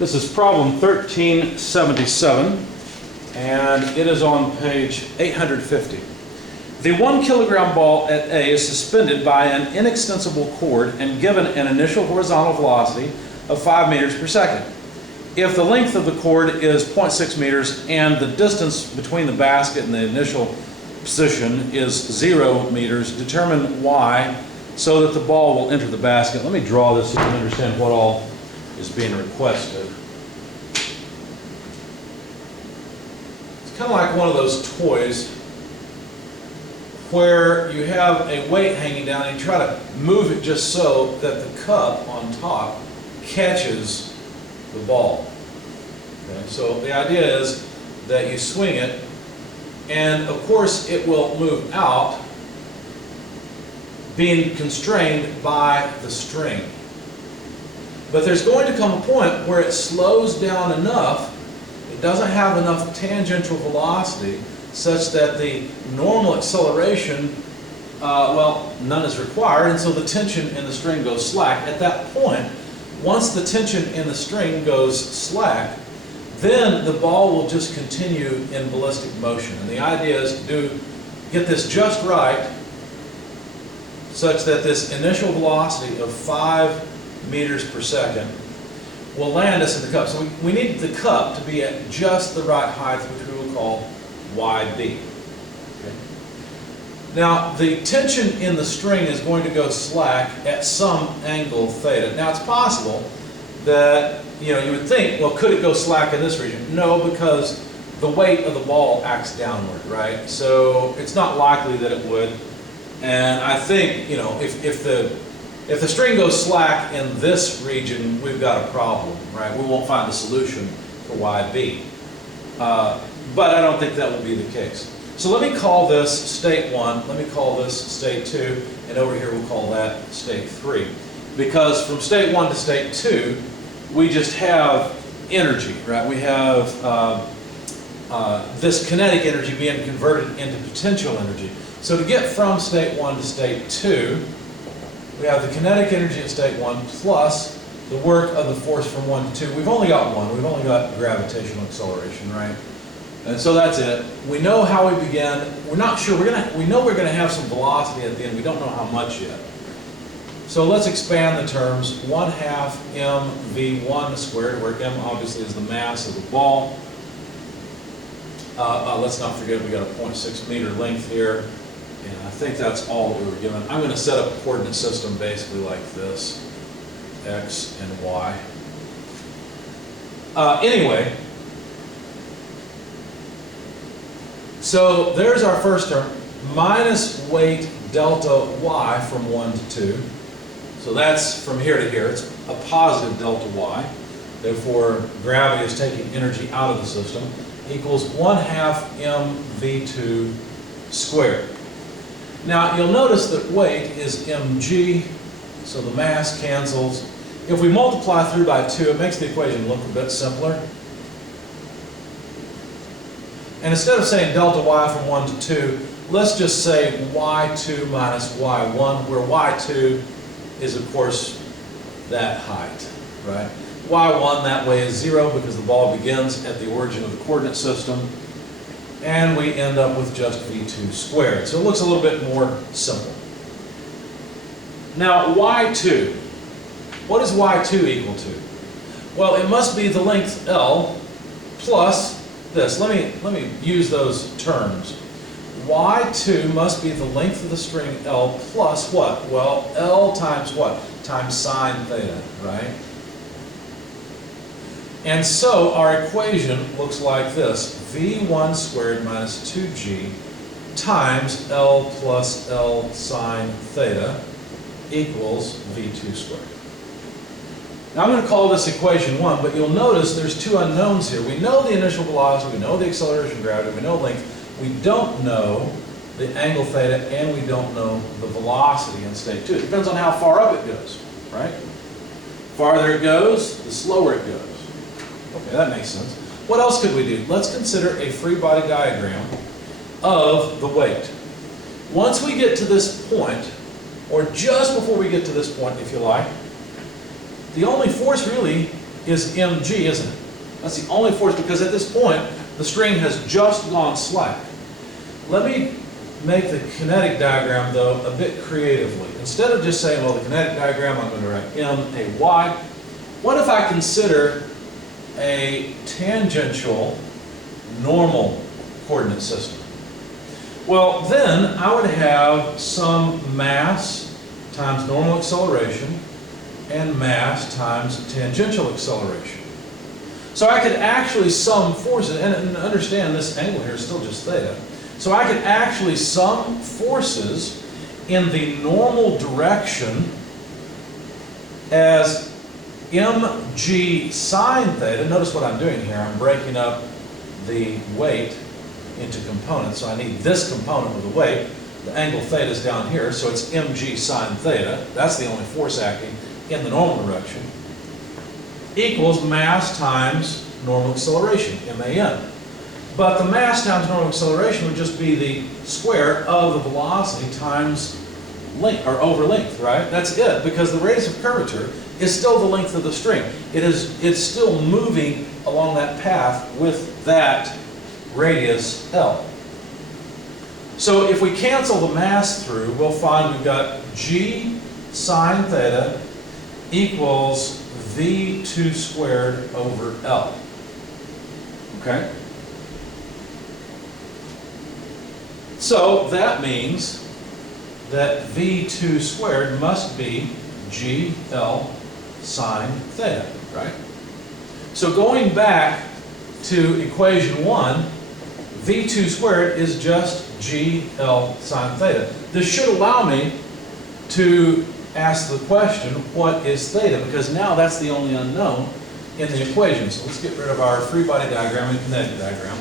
This is problem 1377, and it is on page 850. The 1 kilogram ball at A is suspended by an inextensible cord and given an initial horizontal velocity of 5 meters per second. If the length of the cord is 0.6 meters and the distance between the basket and the initial position is 0 meters, determine Y so that the ball will enter the basket. Let me draw this so you can understand what all is being requested. It's kind of like one of those toys where you have a weight hanging down and you try to move it just so that the cup on top catches the ball. Okay? So the idea is that you swing it, and of course it will move out, being constrained by the string. But there's going to come a point where it slows down enough, it doesn't have enough tangential velocity such that the normal acceleration, well, none is required, and so the tension in the string goes slack. At that point, once the tension in the string goes slack, then the ball will just continue in ballistic motion. And the idea is to get this just right such that this initial velocity of 5 meters per second will land us in the cup. So we need the cup to be at just the right height, which we will call YB. Okay. Now, the tension in the string is going to go slack at some angle theta. Now, it's possible that, you would think, well, could it go slack in this region? No, because the weight of the ball acts downward, right? So it's not likely that it would. And I think, if the string goes slack in this region, we've got a problem, right? We won't find a solution for YB. But I don't think that will be the case. So let me call this state 1, let me call this state 2, and over here we'll call that state 3. Because from state 1 to state 2, we just have energy, right? We have this kinetic energy being converted into potential energy. So to get from state 1 to state 2, we have the kinetic energy at state 1 plus the work of the force from 1 to 2. We've only got one. We've only got gravitational acceleration, right? And so that's it. We know how we began. We're not sure. We know we're going to have some velocity at the end. We don't know how much yet. So let's expand the terms. 1/2 mv1 squared, where m obviously is the mass of the ball. Let's not forget we got a 0.6 meter length here. And I think that's all that we were given. I'm going to set up a coordinate system basically like this. X and Y. Anyway, so there's our first term, minus weight delta Y from 1 to 2. So that's from here to here. It's a positive delta Y. Therefore, gravity is taking energy out of the system, equals 1/2 mv2 squared. Now, you'll notice that weight is mg, so the mass cancels. If we multiply through by 2, it makes the equation look a bit simpler. And instead of saying delta Y from 1 to 2, let's just say Y2 minus Y1, where Y2 is, of course, that height, right? Y1 that way is 0 because the ball begins at the origin of the coordinate system. And we end up with just V2 squared. So it looks a little bit more simple. Now, Y2. What is Y2 equal to? Well, it must be the length L plus this. Let me use those terms. Y2 must be the length of the string L plus what? Well, L times what? Times sine theta, right? And so our equation looks like this. V1 squared minus 2g times L plus L sine theta equals V2 squared. Now I'm going to call this equation 1, but you'll notice there's two unknowns here. We know the initial velocity, we know the acceleration of gravity, we know length. We don't know the angle theta, and we don't know the velocity in state 2. It depends on how far up it goes, right? Farther it goes, the slower it goes. Okay, that makes sense. What else could we do? Let's consider a free body diagram of the weight. Once we get to this point, or just before we get to this point, if you like, the only force really is mg, isn't it? That's the only force, because at this point, the string has just gone slack. Let me make the kinetic diagram, though, a bit creatively. Instead of just saying, well, the kinetic diagram, I'm going to write M-A-Y. What if I consider a tangential normal coordinate system? Well, then I would have some mass times normal acceleration and mass times tangential acceleration. So I could actually sum forces, and understand this angle here is still just theta. So I could actually sum forces in the normal direction as mg sine theta. Notice what I'm doing here. I'm breaking up the weight into components. So I need this component of the weight. The angle theta is down here, so it's mg sine theta. That's the only force acting in the normal direction. Equals mass times normal acceleration, MAN. But the mass times normal acceleration would just be the square of the velocity times length, or over length, right? That's it, because the radius of curvature is still the length of the string. It's still moving along that path with that radius L. So if we cancel the mass through, we'll find we've got g sine theta equals v2 squared over L. Okay? So that means that v2 squared must be gl sine theta, right? So going back to equation 1, v2 squared is just gl sine theta. This should allow me to ask the question, what is theta? Because now that's the only unknown in the equation. So let's get rid of our free body diagram and kinetic diagram.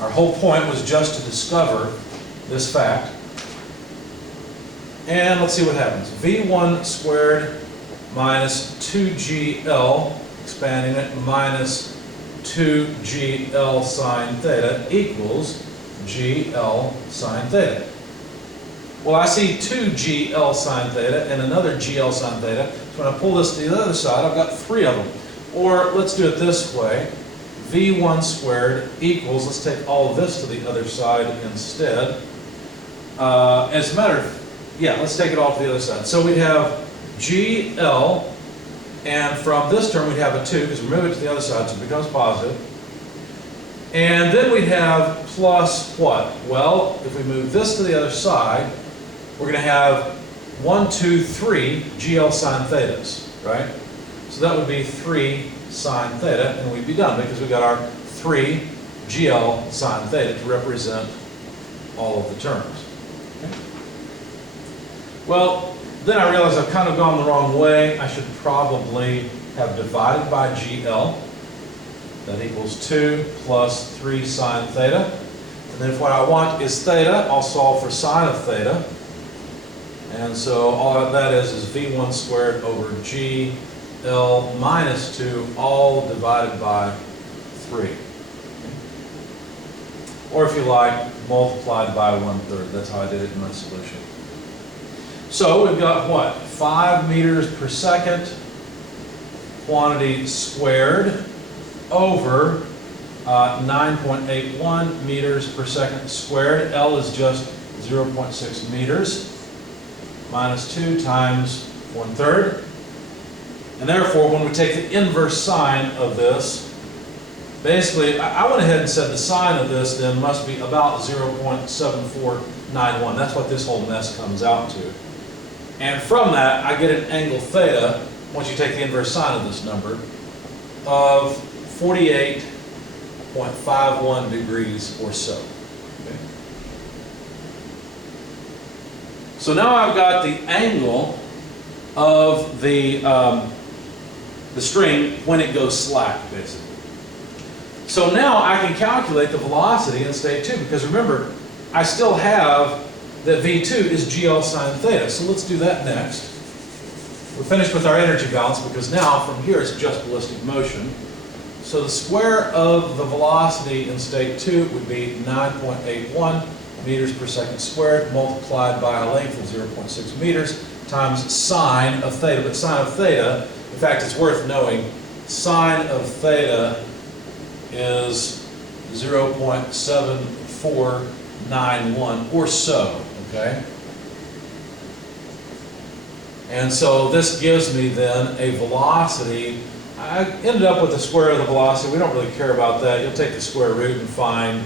Our whole point was just to discover this fact. And let's see what happens. v1 squared minus 2gl, expanding it, minus 2gl sine theta equals gl sine theta. Well, I see 2gl sine theta and another gl sine theta. So when I pull this to the other side, I've got 3 of them. Or let's do it this way. v1 squared equals, let's take all of this to the other side instead. As a matter of, yeah, let's take it all to the other side. So we have gl, and from this term we'd have a 2, because we move it to the other side, so it becomes positive. And then we'd have plus what? Well, if we move this to the other side, we're going to have 1, 2, 3 gl sine thetas, right? So that would be 3 sine theta, and we'd be done, because we got our 3 gl sine theta to represent all of the terms. Okay. Well, then I realized I've kind of gone the wrong way. I should probably have divided by gl. That equals 2 plus 3 sine theta. And then if what I want is theta, I'll solve for sine of theta. And so all that is v1 squared over gl minus 2, all divided by 3. Or if you like, multiplied by 1/3. That's how I did it in my solution. So we've got what? 5 meters per second quantity squared over 9.81 meters per second squared. L is just 0.6 meters minus 2 times 1/3. And therefore, when we take the inverse sine of this, basically, I went ahead and said the sine of this then must be about 0.7491. That's what this whole mess comes out to. And from that, I get an angle theta, once you take the inverse sine of this number, of 48.51 degrees or so. Okay. So now I've got the angle of the string when it goes slack, basically. So now I can calculate the velocity in state 2, because remember, I still have that v2 is gl sine theta. So let's do that next. We're finished with our energy balance, because now from here it's just ballistic motion. So the square of the velocity in state 2 would be 9.81 meters per second squared, multiplied by a length of 0.6 meters times sine of theta. But sine of theta, in fact, it's worth knowing, sine of theta is 0.7491 or so, okay? And so this gives me then a velocity. I ended up with the square of the velocity. We don't really care about that. You'll take the square root and find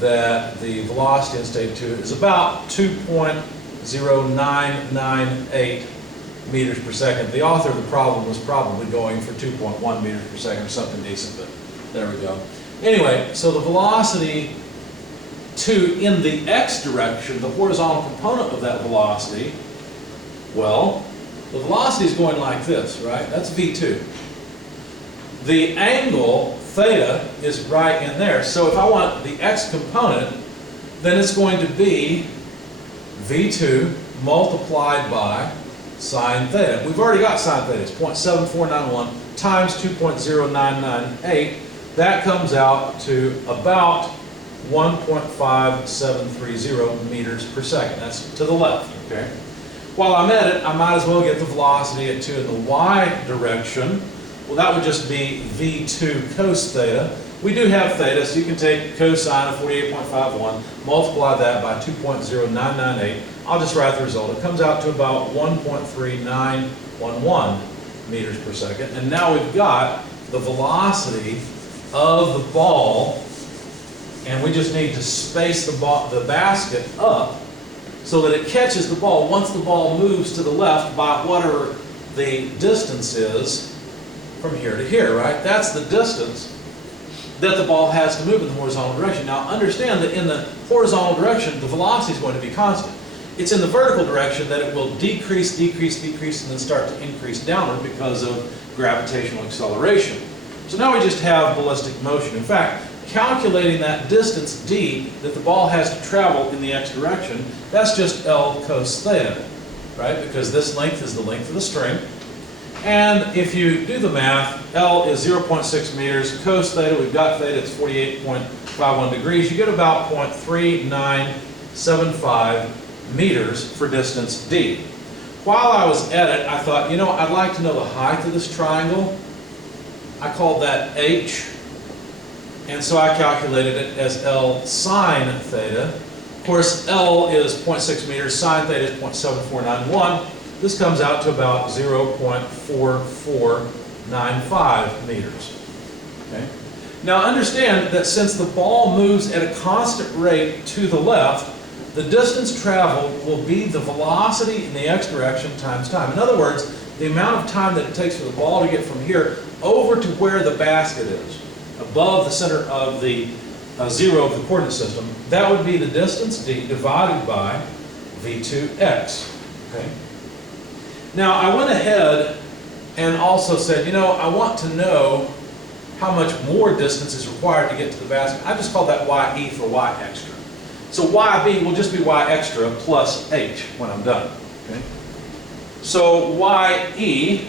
that the velocity in state 2 is about 2.0998 meters per second. The author of the problem was probably going for 2.1 meters per second or something decent, but there we go. Anyway, so the velocity in the x direction, the horizontal component of that velocity, well, the velocity is going like this, right? That's v2. The angle, theta, is right in there. So if I want the x component, then it's going to be v2 multiplied by sine theta. We've already got sine theta. It's 0.7491 times 2.0998. That comes out to about 1.5730 meters per second. That's to the left, okay? While I'm at it, I might as well get the velocity at 2 in the y direction. Well, that would just be v2 cos theta. We do have theta, so you can take cosine of 48.51, multiply that by 2.0998. I'll just write the result. It comes out to about 1.3911 meters per second. And now we've got the velocity of the ball, and we just need to space the basket up so that it catches the ball once the ball moves to the left by whatever the distance is from here to here, right? That's the distance that the ball has to move in the horizontal direction. Now understand that in the horizontal direction, the velocity is going to be constant. It's in the vertical direction that it will decrease, decrease, decrease, and then start to increase downward because of gravitational acceleration. So now we just have ballistic motion. In fact, calculating that distance d that the ball has to travel in the x direction, that's just L cos theta, right? Because this length is the length of the string. And if you do the math, L is 0.6 meters, cos theta, we've got theta, it's 48.51 degrees. You get about 0.3975 meters for distance d. While I was at it, I thought, you know, I'd like to know the height of this triangle. I called that h, and so I calculated it as L sine theta. Of course, L is 0.6 meters, sine theta is 0.7491. This comes out to about 0.4495 meters. Okay? Now understand that since the ball moves at a constant rate to the left, the distance traveled will be the velocity in the x direction times time. In other words, the amount of time that it takes for the ball to get from here over to where the basket is, above the center of the zero of the coordinate system, that would be the distance d divided by v2x. Okay? Now, I went ahead and also said, you know, I want to know how much more distance is required to get to the basket. I just called that YE for Y extra. So YB will just be Y extra plus H when I'm done. Okay? So YE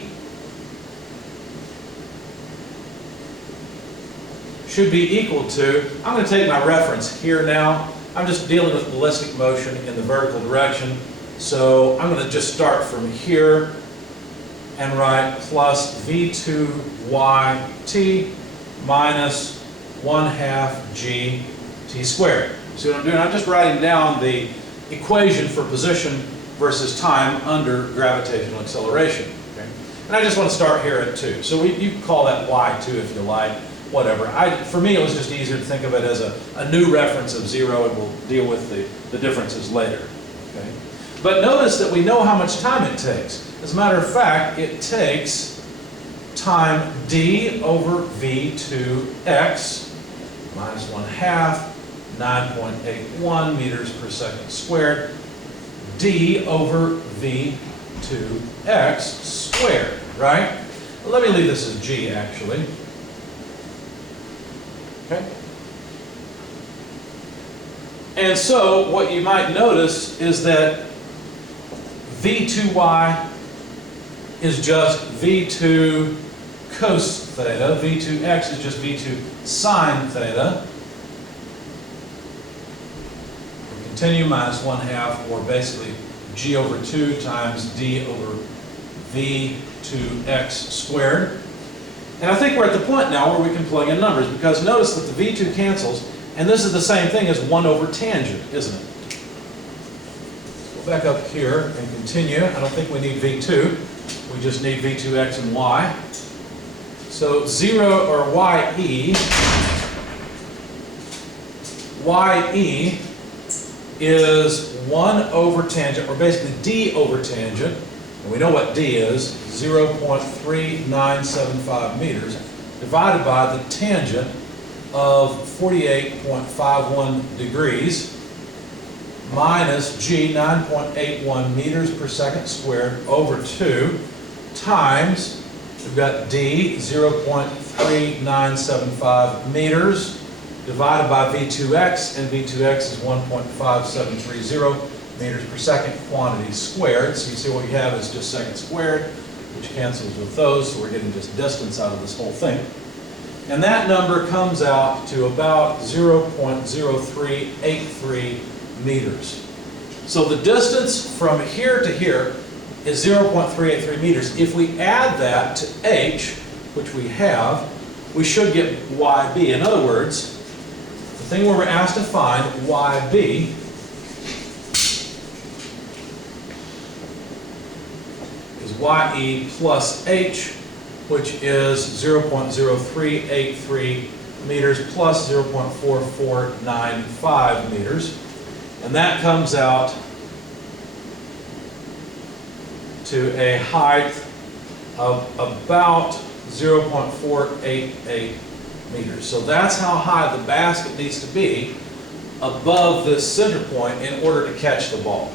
should be equal to, I'm going to take my reference here now. I'm just dealing with ballistic motion in the vertical direction. So I'm going to just start from here and write plus V2YT minus 1/2 GT squared. See what I'm doing? I'm just writing down the equation for position versus time under gravitational acceleration. Okay? And I just want to start here at 2. So you can call that Y2 if you like, whatever. For me, it was just easier to think of it as a new reference of 0, and we'll deal with the differences later. Okay? But notice that we know how much time it takes. As a matter of fact, it takes time d over v2x minus 1/2, 9.81 meters per second squared, d over v2x squared, right? Well, let me leave this as g, actually. Okay? And so, what you might notice is that v2y is just v2 cos theta, v2x is just v2 sine theta. We continue minus 1/2, or basically g over 2 times d over v2x squared. And I think we're at the point now where we can plug in numbers, because notice that the V2 cancels, and this is the same thing as 1 over tangent, isn't it? Go back up here and continue. I don't think we need V2. We just need V2x and y. So 0, or ye is 1 over tangent, or basically d over tangent, and we know what d is, 0.3975 meters, divided by the tangent of 48.51 degrees, minus g, 9.81 meters per second squared, over 2, times, we've got d, 0.3975 meters, divided by V2x, and V2x is 1.5730 meters per second quantity squared. So you see what we have is just seconds squared, which cancels with those, so we're getting just distance out of this whole thing. And that number comes out to about 0.0383 meters. So the distance from here to here is 0.383 meters. If we add that to h, which we have, we should get yb. In other words, the thing where we're asked to find yb is ye plus h, which is 0.0383 meters plus 0.4495 meters. And that comes out to a height of about 0.488 meters. So that's how high the basket needs to be above this center point in order to catch the ball.